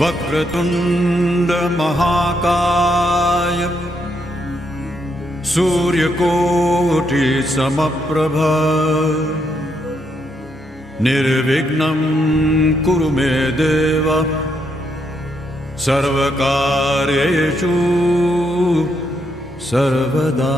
वक्रतुंड महाकाय सूर्यकोटि समप्रभ निर्विघ्नं कुरु मे देव सर्वकार्येषु सर्वदा।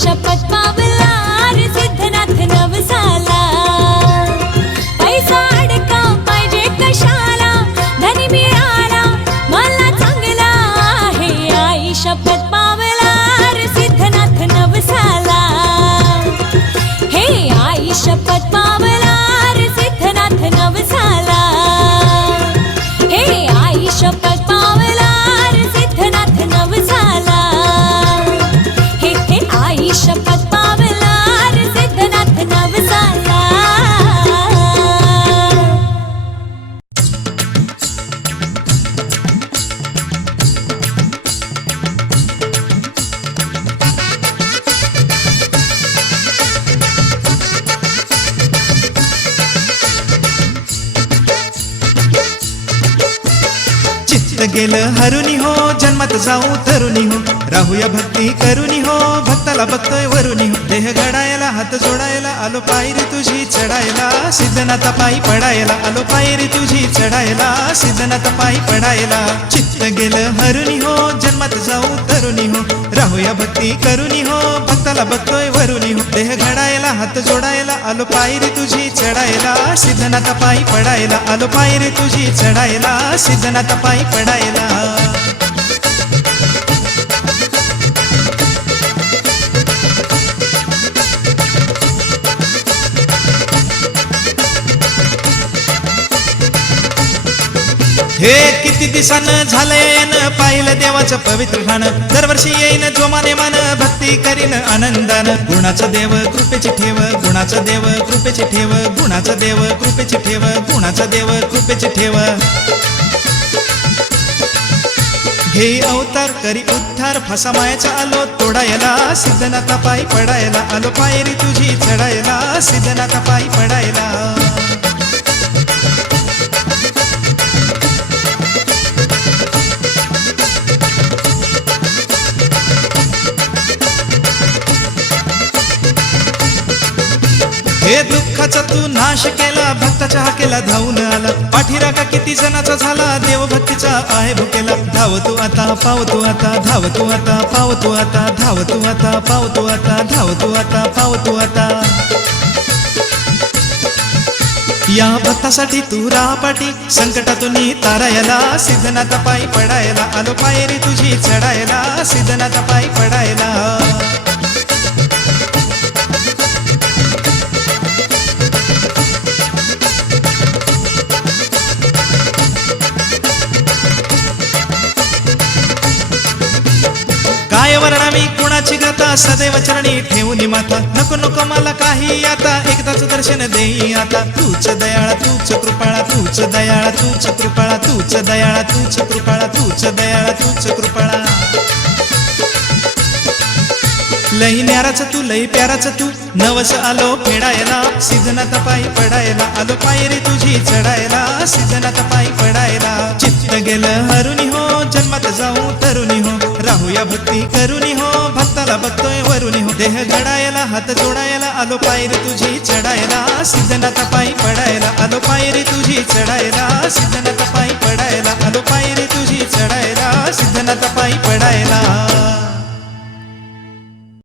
शपथ पावला रे सिद्धनाथ नवसाला. पैसा अडका पाहिजे कशाला, धनी मिळाला मला चांगला. हे आई शपथ पावला रे सिद्धनाथ नवसाला. हे आई शपथ पावला रे सिद्धनाथ नवसाला. हे आई शपथ पावला रे सिद्धनाथ नवसाला. हे आई शपथ पावला रे सिद्धनाथ नवसाला. चित्त गेलं हरुनी हो, जन्मात जाऊ तरुणी हो, राहूया भक्ती करुनी हो, भक्ताला बघतोय वरुनी हो. देह घडायला हात जोडायला आलो पायरी तुझी चढायला, सिद्धनाथ पायी पडायला आलो पायरी तुझी चढायला, सिद्धनाथ पायी पडायला. चित्त गेलं हरुनी हो, जन्मात जाऊ तरुणी हो, राहूया भक्ती करुनी हो, भक्ताला बघतोय वरुनी हो. देह घडायला हात जोडायला आलो पायरी तुझी चढायला, सिद्धनाथ पायी पडायला आलो पायरी तुझी चढायला, सिद्धनाथ पायी पडायला. हे किती दिसानं झालंय पाहिलं देवाचं पवित्र ठाण, दरवर्षी येईन जोमाने मान भक्ती करीन आनंदानं. गुणाचा देव कृपेची ठेव, गुणाचा देव कृपेची ठेव, गुणाचा देव कृपेची ठेव, गुणाचा देव कृपेची ठेव. हे अवतार करी उद्धार, फासा मायाचा आलो तोडायला, सिद्धनाथ पायी पडायला आलो पायरी तुझी चढायला, सिद्धनाथ पायी पडायला. हे दुःखाचा तू नाश केला, भक्ताच्या हाकेला धावून आला, पाठीराखा किती जणाचा झाला, देवभक्तीचा आहे भुकेला. धाव तू आता पाव तू आता, धाव तू आता पाव तू आता, धाव तू आता पाव तू आता, धाव तू आता पाव तू आता. या भक्तासाठी तू रापाटी, संकटातून तारायला, सिद्धनाथ पायी पडायला आलो पायरी तुझी चढायला, सिद्धनाथ पायी पडायला. काय वर्णा मी कुणाची गाता, सदैव चरणी ठेवून माता, नको नको मला काही आता, एकदाच दर्शन देई आता. तूच दयाळा तूच कृपाळा, तूच दयाळा तूच कृपाळा, तूच दयाळा तूच कृपाळा, तूच दयाळा तूच कृपाळा. लई न्याराच तू लई प्याराच तू, नवस आलो फेडायला, सिद्धनाथ पायी पडायला आलो पायरी तुझी चढायला, सिद्धनाथ पायी पडायला. चित्त गेलं हरुनी हो, जन्मात जाऊ तरुणी हो, राहूया भक्ती करुनी हो, भक्ताला बघतोय वरुनी हो. देह घडायला हात जोडायला आलो पायरी तुझी चढायला, सिद्धनाथ पायी पडायला आलो पायरी तुझी चढायला, सिद्धनाथ पायी पडायला आलो पायरी तुझी चढायला, सिद्धनाथ पायी पडायला.